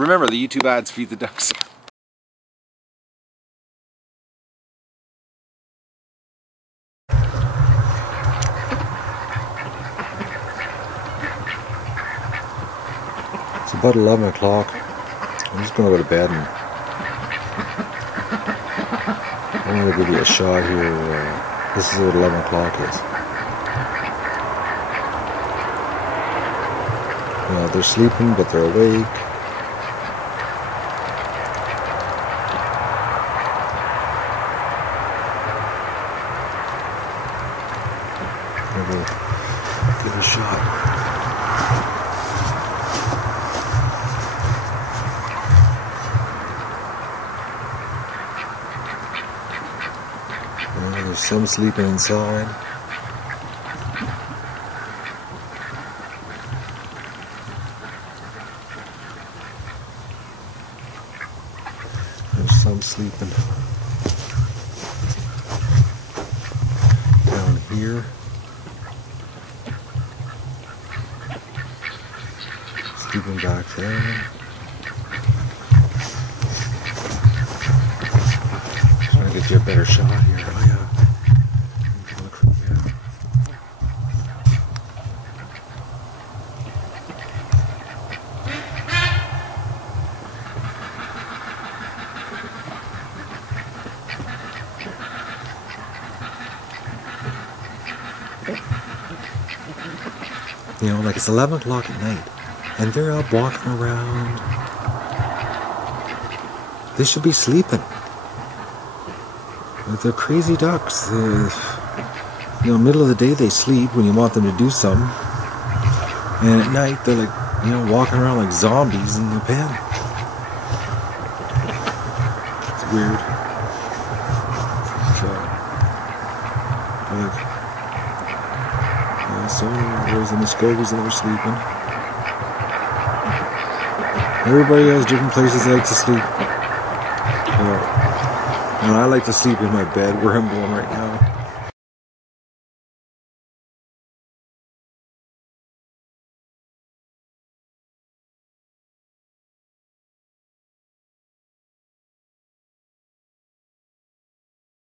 Remember, the YouTube ads feed the ducks. It's about 11 o'clock. I'm just going to go to bed and I'm going to give you a shot here. This is what 11 o'clock is. They're sleeping, but they're awake. I'm going to give it a shot. There's some sleeping inside. There's some sleeping down here. Sleeping back there. Trying to get you a better shot here. Oh yeah. Look from here. Like it's 11 o'clock at night, and they're up walking around. They should be sleeping. They're crazy ducks. Middle of the day they sleep when you want them to do something, and at night they're like, walking around like zombies in the pen. It's weird. So there's the Muscovies that are sleeping. Everybody has different places they like to sleep. And I like to sleep in my bed where I'm going right now.